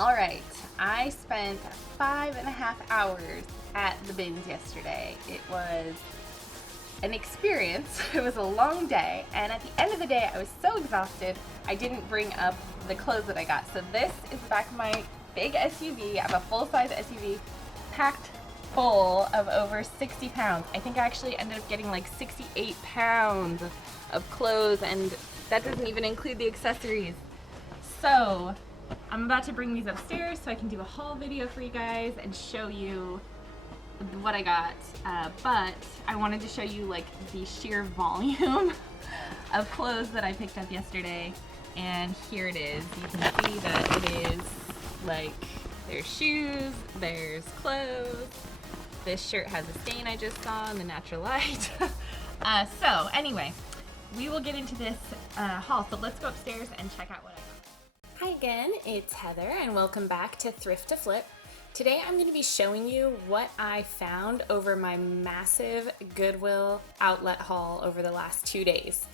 All right, I spent 5.5 hours at the bins yesterday. It was an experience. It was a long day, and at the end of the day, I was so exhausted, I didn't bring up the clothes that I got. So this is the back of my big SUV. I have a full-size SUV packed full of over 60 pounds. I think I actually ended up getting like 68 pounds of clothes, and that doesn't even include the accessories. So I'm about to bring these upstairs so I can do a haul video for you guys and show you what I got, but I wanted to show you like the sheer volume of clothes that I picked up yesterday, and here it is. You can see that it is like there's shoes, there's clothes. This shirt has a stain I just saw in the natural light. So anyway, we will get into this haul, so let's go upstairs and check out what I got. Hi again, it's Heather and welcome back to Thrift to Flip. Today I'm going to be showing you what I found over my massive Goodwill Outlet haul over the last 2 days.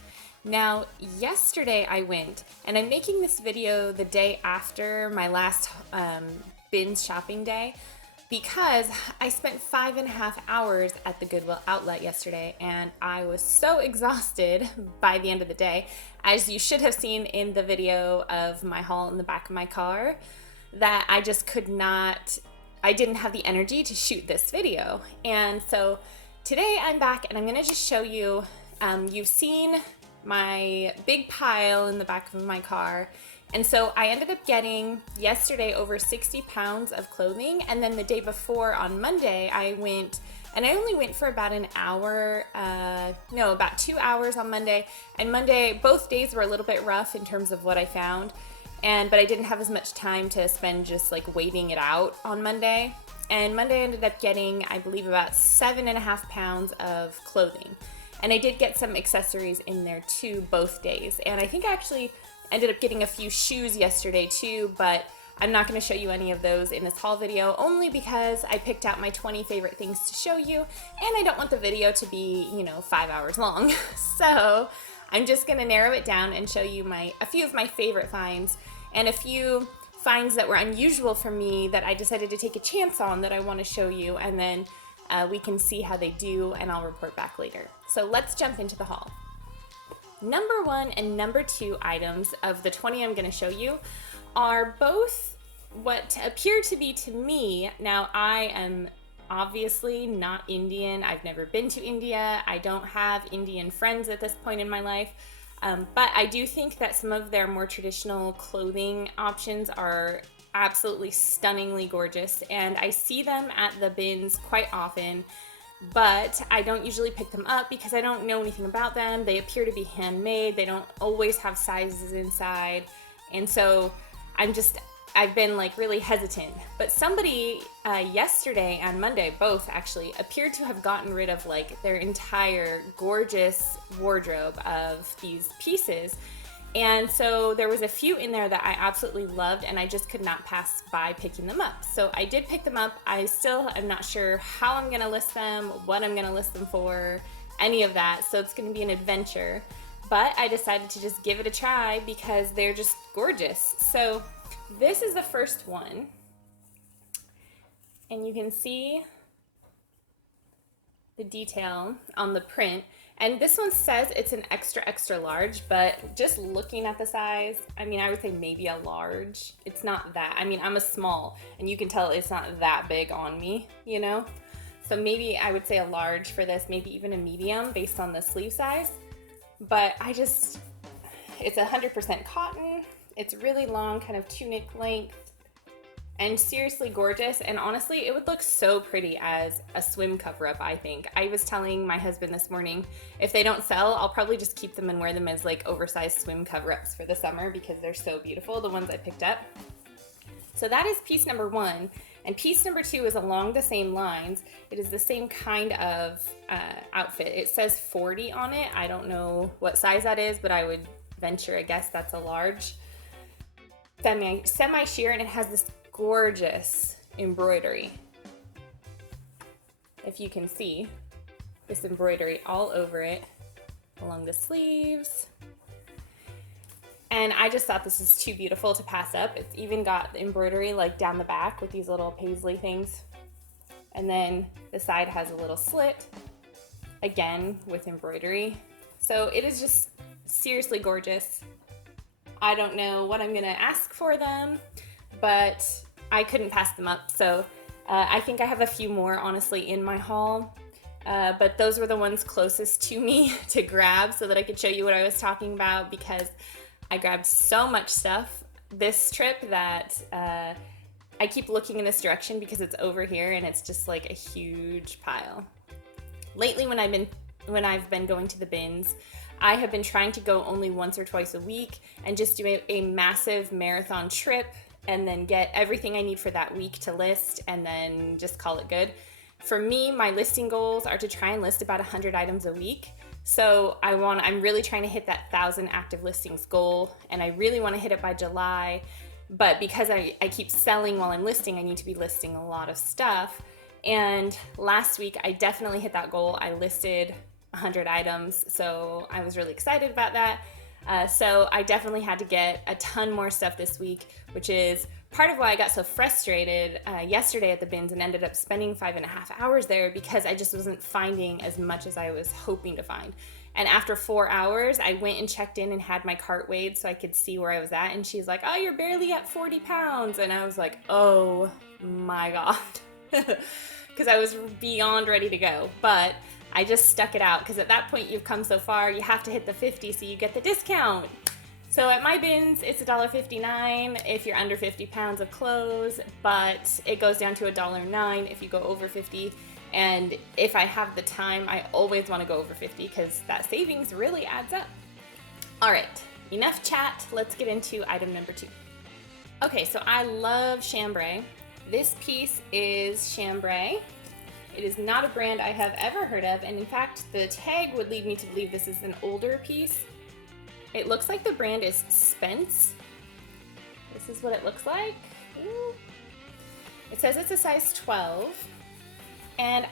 Now, yesterday I went, and I'm making this video the day after my last bins shopping day because I spent 5.5 hours at the Goodwill Outlet yesterday, and I was so exhausted by the end of the day, as you should have seen in the video of my haul in the back of my car, that I just could not, I didn't have the energy to shoot this video. And so today I'm back and I'm gonna just show you, you've seen my big pile in the back of my car. And so I ended up getting yesterday over 60 pounds of clothing. And then the day before on Monday, I went, and I only went for about an hour, about 2 hours on Monday. And Monday, both days were a little bit rough in terms of what I found. But I didn't have as much time to spend just like waiting it out on Monday. And Monday I ended up getting, I believe, about 7.5 pounds of clothing. And I did get some accessories in there too, both days. And I think I actually ended up getting a few shoes yesterday too, but I'm not going to show you any of those in this haul video, only because I picked out my 20 favorite things to show you, and I don't want the video to be, 5 hours long. So I'm just going to narrow it down and show you a few of my favorite finds, and a few finds that were unusual for me that I decided to take a chance on that I want to show you, and then we can see how they do, and I'll report back later. So let's jump into the haul. Number 1 and number 2 items of the 20 I'm going to show you are both what appear to be to me. Now, I am obviously not Indian. I've never been to India. I don't have Indian friends at this point in my life. But I do think that some of their more traditional clothing options are absolutely stunningly gorgeous, and I see them at the bins quite often, but I don't usually pick them up because I don't know anything about them. They appear to be handmade. They don't always have sizes inside, and so I've been like really hesitant. But somebody yesterday and Monday, both actually, appeared to have gotten rid of like their entire gorgeous wardrobe of these pieces. And so there was a few in there that I absolutely loved, and I just could not pass by picking them up. So I did pick them up. I still am not sure how I'm gonna list them, what I'm gonna list them for, any of that. So it's gonna be an adventure. But I decided to just give it a try because they're just gorgeous. So this is the first one, and you can see the detail on the print. And this one says it's an extra, extra large, but just looking at the size, I would say maybe a large. It's not that. I'm a small, and you can tell it's not that big on me, So maybe I would say a large for this, maybe even a medium based on the sleeve size. But it's 100% cotton. It's really long, kind of tunic length, and seriously gorgeous. And honestly, it would look so pretty as a swim cover-up, I think. I was telling my husband this morning, if they don't sell, I'll probably just keep them and wear them as like oversized swim cover-ups for the summer because they're so beautiful, the ones I picked up. So that is piece number 1. And piece number 2 is along the same lines. It is the same kind of outfit. It says 40 on it. I don't know what size that is, but I would venture, I guess that's a large. Semi-sheer, and it has this gorgeous embroidery. If you can see this embroidery all over it, along the sleeves. And I just thought this is too beautiful to pass up. It's even got the embroidery like down the back with these little paisley things. And then the side has a little slit, again with embroidery. So it is just seriously gorgeous. I don't know what I'm gonna ask for them, but I couldn't pass them up. So I think I have a few more honestly in my haul. But those were the ones closest to me to grab so that I could show you what I was talking about, because I grabbed so much stuff this trip that I keep looking in this direction because it's over here and it's just like a huge pile. Lately when I've been going to the bins, I have been trying to go only once or twice a week and just do a massive marathon trip and then get everything I need for that week to list and then just call it good. For me, my listing goals are to try and list about 100 items a week. So I'm really trying to hit that 1,000 active listings goal, and I really want to hit it by July. But because I keep selling while I'm listing, I need to be listing a lot of stuff. And last week, I definitely hit that goal. I listed 100 items, so I was really excited about that. So I definitely had to get a ton more stuff this week, which is part of why I got so frustrated yesterday at the bins and ended up spending 5.5 hours there, because I just wasn't finding as much as I was hoping to find. And after 4 hours, I went and checked in and had my cart weighed so I could see where I was at. And she's like, oh, you're barely at 40 pounds. And I was like, oh my God. Because I was beyond ready to go. But I just stuck it out, because at that point you've come so far, you have to hit the 50 so you get the discount. So at my bins, it's $1.59 if you're under 50 pounds of clothes, but it goes down to $1.09 if you go over 50. And if I have the time, I always want to go over 50 because that savings really adds up. All right, enough chat. Let's get into item number 2. Okay, so I love Chambray. This piece is Chambray. It is not a brand I have ever heard of, and in fact, the tag would lead me to believe this is an older piece. It looks like the brand is Spence. This is what it looks like. Ooh. It says it's a size 12. And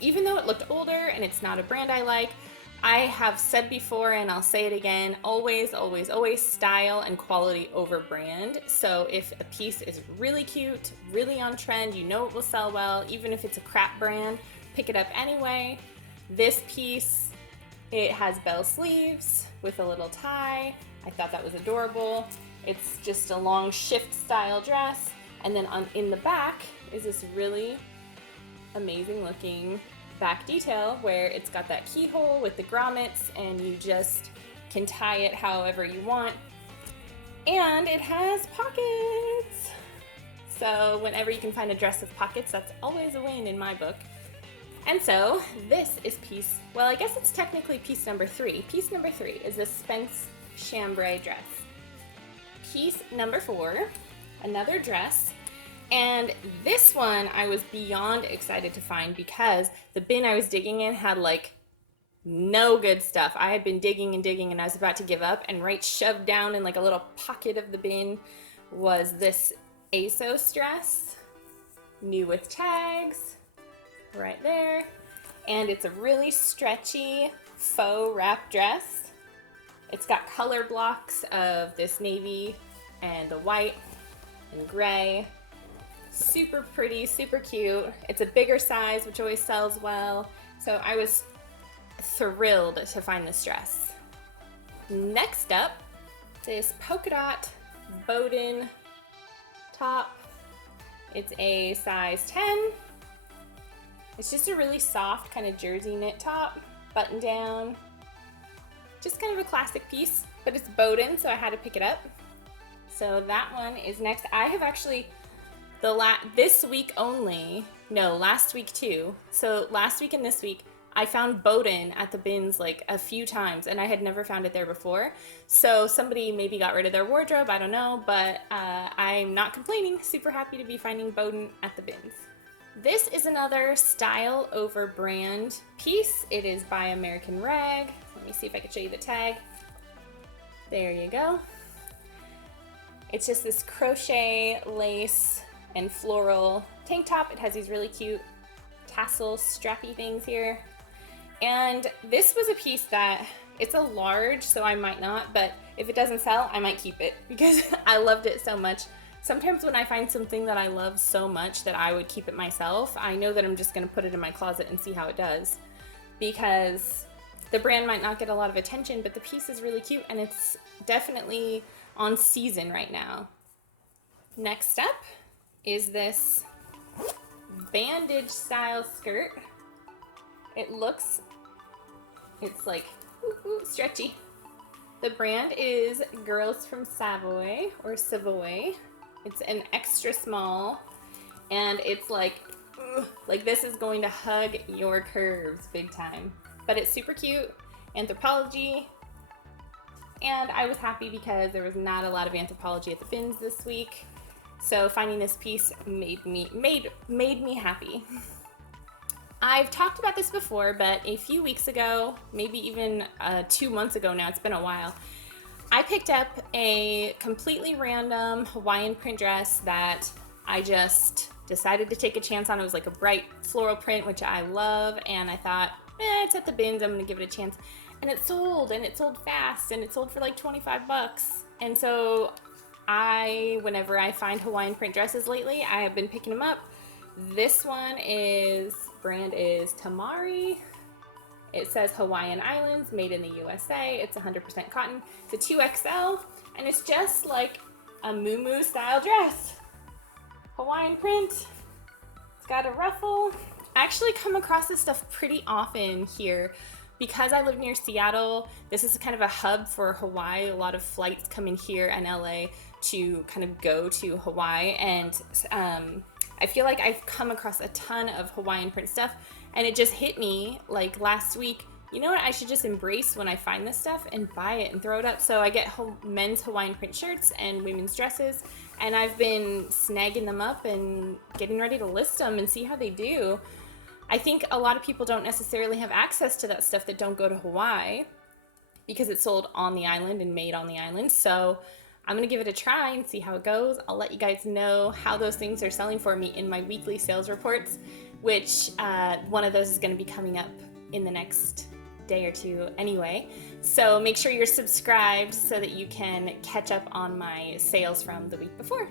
even though it looked older and it's not a brand I like, I have said before and I'll say it again, always, always, always style and quality over brand. So if a piece is really cute, really on trend, you know it will sell well, even if it's a crap brand, pick it up anyway. This piece, it has bell sleeves with a little tie. I thought that was adorable. It's just a long shift style dress. And then in the back is this really amazing looking back detail where it's got that keyhole with the grommets and you just can tie it however you want. And it has pockets. So whenever you can find a dress with pockets, that's always a win in my book. And so this is I guess it's technically piece number 3. Piece number 3 is this Spence chambray dress. Piece number 4, another dress. And this one I was beyond excited to find because the bin I was digging in had like no good stuff. I had been digging and digging and I was about to give up, and right shoved down in like a little pocket of the bin was this ASOS dress, new with tags, right there. And it's a really stretchy faux wrap dress. It's got color blocks of this navy and the white and gray. Super pretty, super cute. It's a bigger size, which always sells well. So I was thrilled to find this dress. Next up, this polka dot Bowden top. It's a size 10. It's just a really soft kind of jersey knit top, button down. Just kind of a classic piece, but it's Bowden, so I had to pick it up. So that one is next. I have actually this week only, no, last week too. So last week and this week, I found Bowden at the bins like a few times, and I had never found it there before. So somebody maybe got rid of their wardrobe, I don't know, but I'm not complaining. Super happy to be finding Bowden at the bins. This is another style over brand piece. It is by American Rag. Let me see if I can show you the tag. There you go. It's just this crochet lace and floral tank top. It has these really cute tassel strappy things here. And this was a piece that, it's a large, so I might not, but If it doesn't sell, I might keep it because I loved it so much. Sometimes when I find something that I love so much that I would keep it myself, I know that I'm just gonna put it in my closet and see how it does. Because the brand might not get a lot of attention, but the piece is really cute and it's definitely on season right now. Next up is this bandage style skirt. It's like stretchy. The brand is Girls from Savoy or Savoy. It's an extra small and it's like this is going to hug your curves big time. But it's super cute, anthropology. And I was happy because there was not a lot of anthropology at the bins this week. So finding this piece made me happy. I've talked about this before, but a few weeks ago, maybe even 2 months ago now, it's been a while, I picked up a completely random Hawaiian print dress that I just decided to take a chance on. It was like a bright floral print, which I love, and I thought, it's at the bins, I'm gonna give it a chance. And it sold fast, and it sold for like 25 bucks. And so whenever I find Hawaiian print dresses lately, I have been picking them up. This brand is Tamari. It says Hawaiian Islands, made in the USA. It's 100% cotton. It's a 2XL, and it's just like a muumuu style dress. Hawaiian print. It's got a ruffle. I actually come across this stuff pretty often here. Because I live near Seattle, this is kind of a hub for Hawaii. A lot of flights come in here and LA to kind of go to Hawaii, and I feel like I've come across a ton of Hawaiian print stuff, and it just hit me like last week, you know what, I should just embrace when I find this stuff and buy it and throw it up. So I get men's Hawaiian print shirts and women's dresses, and I've been snagging them up and getting ready to list them and see how they do. I think a lot of people don't necessarily have access to that stuff that don't go to Hawaii because it's sold on the island and made on the island. So I'm gonna give it a try and see how it goes. I'll let you guys know how those things are selling for me in my weekly sales reports, which one of those is gonna be coming up in the next day or two anyway. So make sure you're subscribed so that you can catch up on my sales from the week before.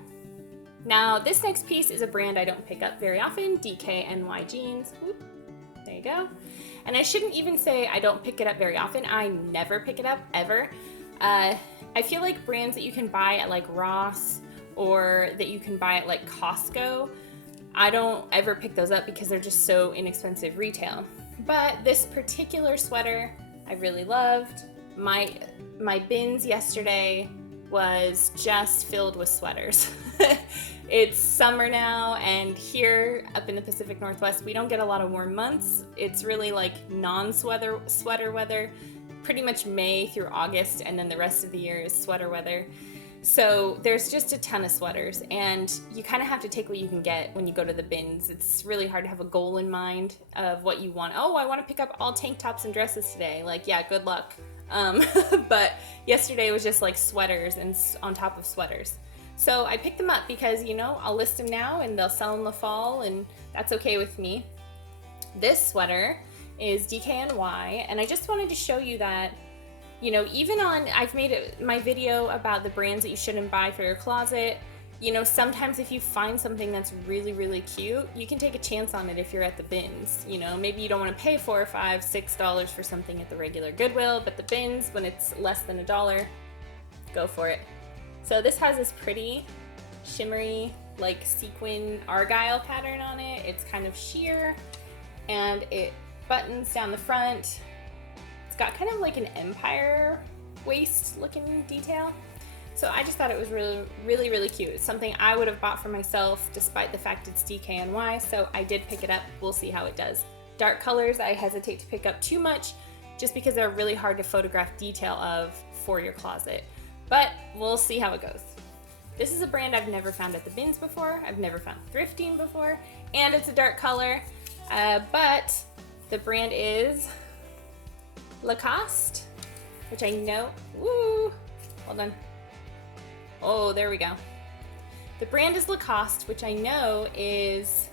Now, this next piece is a brand I don't pick up very often, DKNY jeans. Whoop, there you go. And I shouldn't even say I don't pick it up very often. I never pick it up, ever. I feel like brands that you can buy at like Ross or that you can buy at like Costco, I don't ever pick those up because they're just so inexpensive retail. But this particular sweater I really loved. My bins yesterday was just filled with sweaters. It's summer now, and here up in the Pacific Northwest, we don't get a lot of warm months. It's really like non-sweater weather, pretty much May through August, and then the rest of the year is sweater weather. So there's just a ton of sweaters, and you kind of have to take what you can get when you go to the bins. It's really hard to have a goal in mind of what you want. Oh, I want to pick up all tank tops and dresses today. Like, yeah, good luck. But yesterday was just like sweaters and on top of sweaters. So I picked them up because, you know, I'll list them now and they'll sell in the fall, and that's okay with me. This sweater is DKNY, and I just wanted to show you that, you know, even I've made my video about the brands that you shouldn't buy for your closet. You know, sometimes if you find something that's really, really cute, you can take a chance on it if you're at the bins. You know, maybe you don't want to pay $4, $5, $6 for something at the regular Goodwill, but the bins, when it's less than $1, go for it. So this has this pretty shimmery, like sequin argyle pattern on it. It's kind of sheer, and it buttons down the front. It's got kind of like an empire waist looking detail. So I just thought it was really, really, really cute. It's something I would have bought for myself despite the fact it's DKNY, so I did pick it up. We'll see how it does. Dark colors, I hesitate to pick up too much just because they're really hard to photograph detail of for your closet. But we'll see how it goes. This is a brand I've never found at the bins before. I've never found thrifting before, and it's a dark color, but the brand is Lacoste, which I know, woo, hold on. Oh, there we go. The brand is Lacoste, which I know is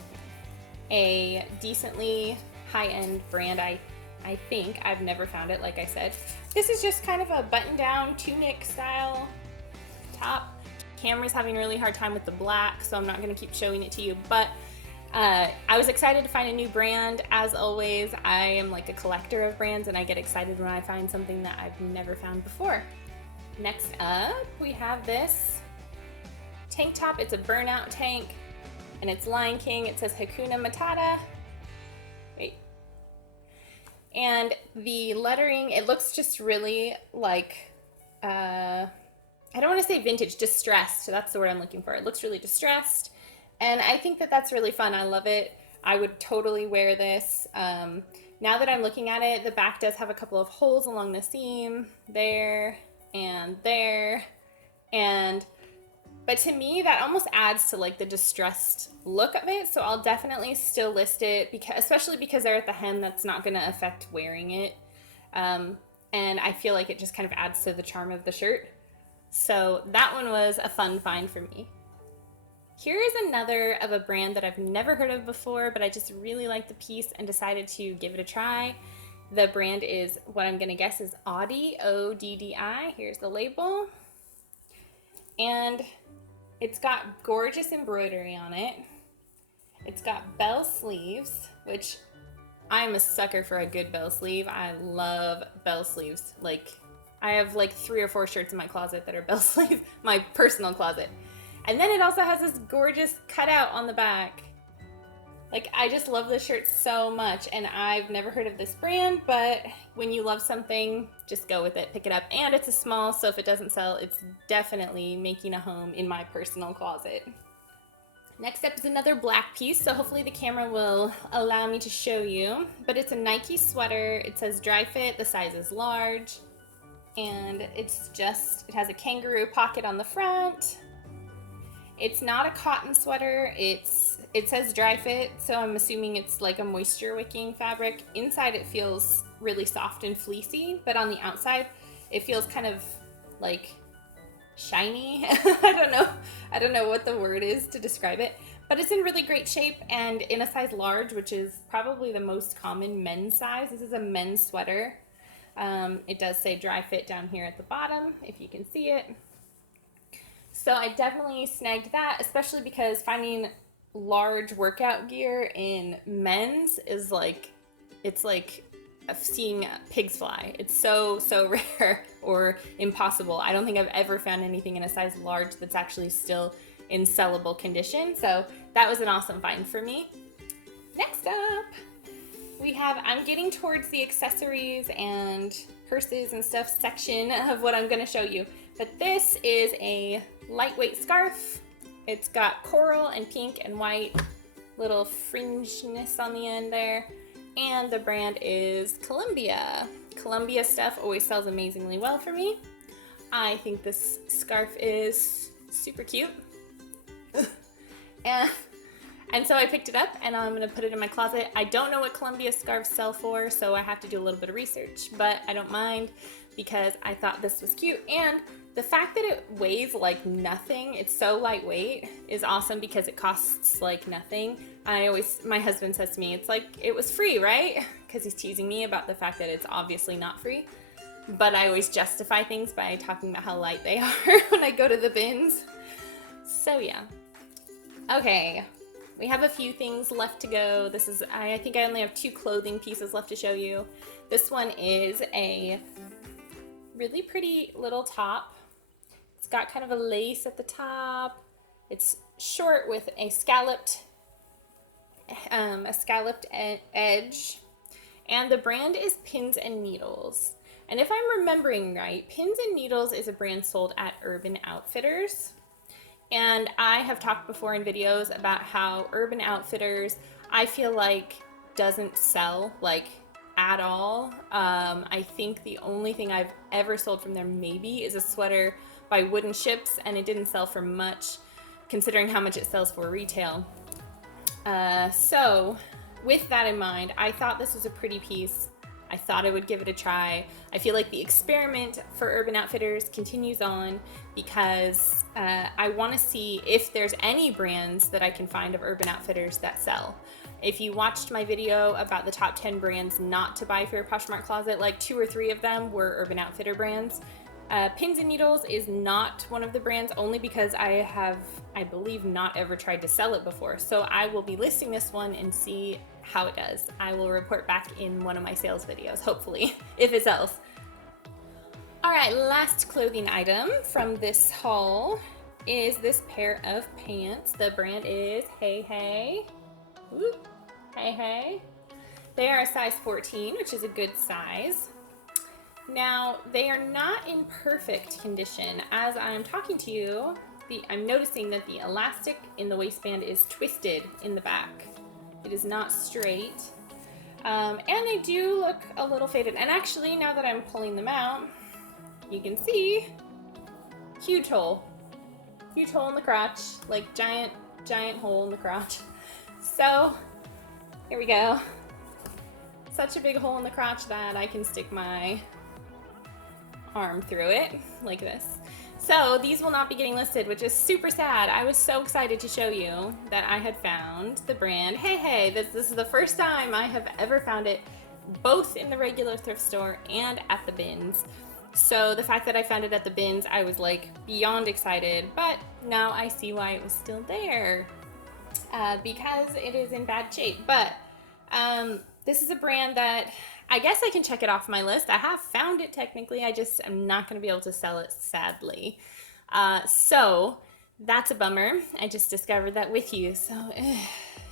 a decently high-end brand. I I think. I've never found it, like I said. This is just kind of a button-down tunic style top. Camera's having a really hard time with the black, so I'm not gonna keep showing it to you, but I was excited to find a new brand. As always, I am like a collector of brands, and I get excited when I find something that I've never found before. Next up, we have this tank top. It's a burnout tank, and it's Lion King. It says Hakuna Matata. Wait. And the lettering, it looks just really like, I don't want to say vintage, distressed. So that's the word I'm looking for. It looks really distressed. And I think that that's really fun. I love it. I would totally wear this. Now that I'm looking at it, the back does have a couple of holes along the seam, there and there. But to me, that almost adds to like the distressed look of it. So I'll definitely still list it, because, especially because they're at the hem, that's not gonna affect wearing it. And I feel like it just kind of adds to the charm of the shirt. So that one was a fun find for me. Here is another of a brand that I've never heard of before, but I just really like the piece and decided to give it a try. The brand is, what I'm gonna guess is Oddi, O-D-D-I. Here's the label. And it's got gorgeous embroidery on it. It's got bell sleeves, which I'm a sucker for a good bell sleeve. I love bell sleeves. Like, I have like 3 or 4 shirts in my closet that are bell sleeve, my personal closet. And then it also has this gorgeous cutout on the back. Like, I just love this shirt so much, and I've never heard of this brand, but when you love something, just go with it, pick it up. And it's a small, so if it doesn't sell, it's definitely making a home in my personal closet. Next up is another black piece, so hopefully the camera will allow me to show you. But it's a Nike sweater. It says dry fit, the size is large, and it has a kangaroo pocket on the front. It's not a cotton sweater. It says dry fit, so I'm assuming it's like a moisture wicking fabric. Inside it feels really soft and fleecy, but on the outside it feels kind of like shiny. I don't know what the word is to describe it, but it's in really great shape and in a size large, which is probably the most common men's size. This is a men's sweater. It does say dry fit down here at the bottom, if you can see it. So I definitely snagged that, especially because finding large workout gear in men's is like, it's like seeing pigs fly. It's so rare or impossible. I don't think I've ever found anything in a size large that's actually still in sellable condition. So that was an awesome find for me. Next up, we have, I'm getting towards the accessories and purses and stuff section of what I'm going to show you. But this is a lightweight scarf. It's got coral and pink and white little fringeness on the end there. And the brand is Columbia. Columbia stuff always sells amazingly well for me. I think this scarf is super cute. And so I picked it up and I'm gonna put it in my closet. I don't know what Columbia scarves sell for, so I have to do a little bit of research, but I don't mind because I thought this was cute. And the fact that it weighs like nothing, it's so lightweight, is awesome because it costs like nothing. My husband says to me, it's like, it was free, right? Because he's teasing me about the fact that it's obviously not free. But I always justify things by talking about how light they are when I go to the bins. So yeah. Okay, we have a few things left to go. This is, I think I only have 2 clothing pieces left to show you. This one is a really pretty little top. It's got kind of a lace at the top. It's short with a scalloped edge. And the brand is Pins and Needles. And if I'm remembering right, Pins and Needles is a brand sold at Urban Outfitters. And I have talked before in videos about how Urban Outfitters, I feel like, doesn't sell like at all. I think the only thing I've ever sold from there maybe is a sweater by Wooden Ships, and it didn't sell for much considering how much it sells for retail. So with that in mind, I thought this was a pretty piece. I thought I would give it a try. I feel like the experiment for Urban Outfitters continues on because I want to see if there's any brands that I can find of Urban Outfitters that sell. If you watched my video about the top 10 brands not to buy for your Poshmark closet, like 2 or 3 of them were Urban Outfitter brands. Pins and Needles is not one of the brands, only because I have, I believe, not ever tried to sell it before. So I will be listing this one and see how it does. I will report back in one of my sales videos, hopefully, if it sells. All right, last clothing item from this haul is this pair of pants. The brand is Hey Hey. Ooh, Hey Hey. They are a size 14, which is a good size. Now, they are not in perfect condition. As I'm talking to you, I'm noticing that the elastic in the waistband is twisted in the back. It is not straight. And they do look a little faded. And actually, now that I'm pulling them out, you can see huge hole. Huge hole in the crotch, like giant hole in the crotch. So, here we go. Such a big hole in the crotch that I can stick my arm through it like this. So these will not be getting listed, which is super sad. I was so excited to show you that I had found the brand Hey Hey. This is the first time I have ever found it, both in the regular thrift store and at the bins. So the fact that I found it at the bins, I was like beyond excited, but now I see why it was still there, because it is in bad shape. But this is a brand that I guess I can check it off my list. I have found it technically, I just am not going to be able to sell it, sadly. So that's a bummer. I just discovered that with you, so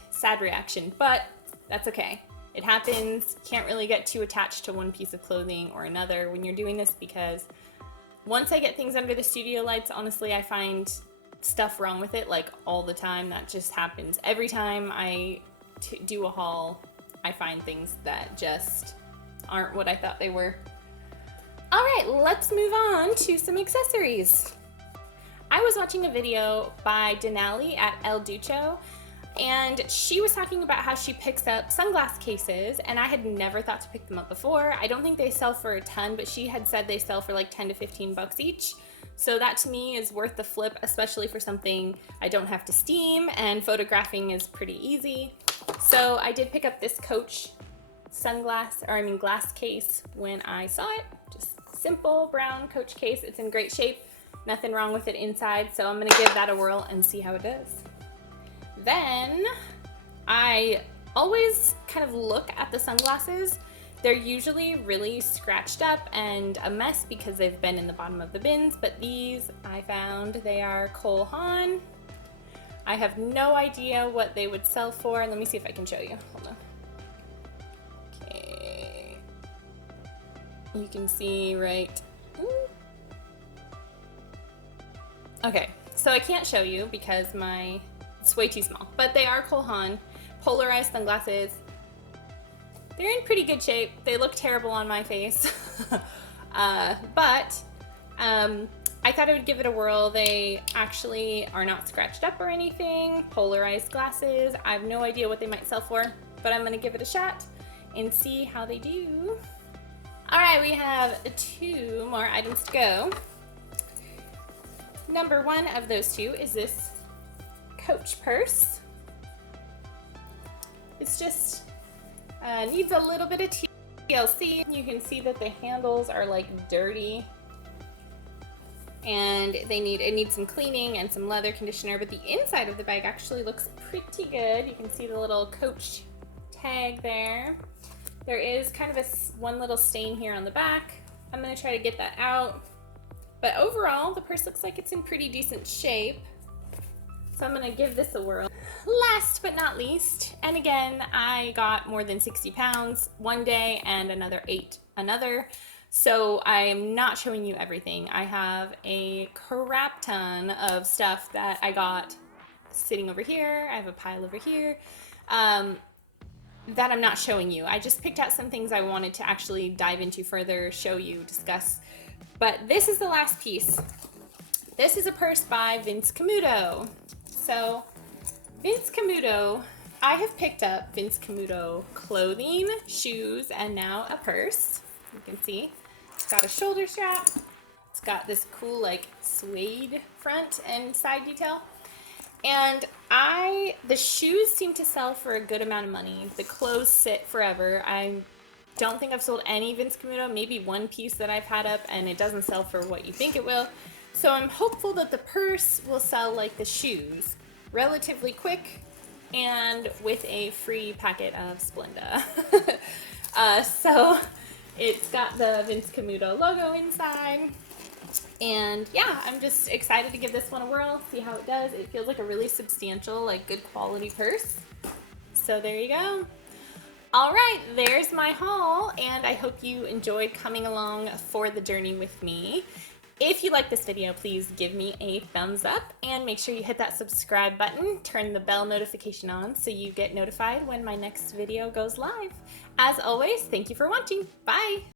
sad reaction, but that's okay. It happens. Can't really get too attached to one piece of clothing or another when you're doing this, because once I get things under the studio lights, honestly, I find stuff wrong with it like all the time. That just happens. Every time I do a haul, I find things that just aren't what I thought they were. All right, let's move on to some accessories. I was watching a video by Denali at El Ducho, and she was talking about how she picks up sunglass cases, and I had never thought to pick them up before. I don't think they sell for a ton, but she had said they sell for like 10 to 15 bucks each. So that to me is worth the flip, especially for something I don't have to steam, and photographing is pretty easy. So I did pick up this Coach glass case when I saw it. Just simple brown Coach case. It's in great shape. Nothing wrong with it inside, so I'm gonna give that a whirl and see how it does. Then I always kind of look at the sunglasses. They're usually really scratched up and a mess because they've been in the bottom of the bins, but these I found, they are Haan. I have no idea what they would sell for. Let me see if I can show you. Hold on. Okay. You can see right. Okay, so I can't show you because it's way too small, but they are Haan polarized sunglasses. They're in pretty good shape. They look terrible on my face, but I thought I would give it a whirl. They actually are not scratched up or anything. Polarized glasses. I have no idea what they might sell for, but I'm gonna give it a shot and see how they do. All right, we have 2 more items to go. Number 1 of those 2 is this Coach purse. It's just needs a little bit of TLC. You can see that the handles are like dirty, and it needs some cleaning and some leather conditioner, but the inside of the bag actually looks pretty good. You can see the little Coach tag there. There is kind of one little stain here on the back. I'm gonna try to get that out, but overall the purse looks like it's in pretty decent shape. So I'm gonna give this a whirl. Last but not least, and again, I got more than 60 pounds one day and another 8 another. So I'm not showing you everything. I have a crap ton of stuff that I got sitting over here. I have a pile over here that I'm not showing you. I just picked out some things I wanted to actually dive into further, show you, discuss. But this is the last piece. This is a purse by Vince Camuto. So Vince Camuto, I have picked up Vince Camuto clothing, shoes, and now a purse. You can see it's got a shoulder strap. It's got this cool like suede front and side detail. And the shoes seem to sell for a good amount of money. The clothes sit forever. I don't think I've sold any Vince Camuto, maybe one piece that I've had up, and it doesn't sell for what you think it will. So I'm hopeful that the purse will sell like the shoes relatively quick and with a free packet of Splenda. So it's got the Vince Camuto logo inside. And yeah, I'm just excited to give this one a whirl, see how it does. It feels like a really substantial, like good quality purse. So there you go. All right, there's my haul, and I hope you enjoyed coming along for the journey with me. If you like this video, please give me a thumbs up and make sure you hit that subscribe button, turn the bell notification on so you get notified when my next video goes live. As always, thank you for watching. Bye!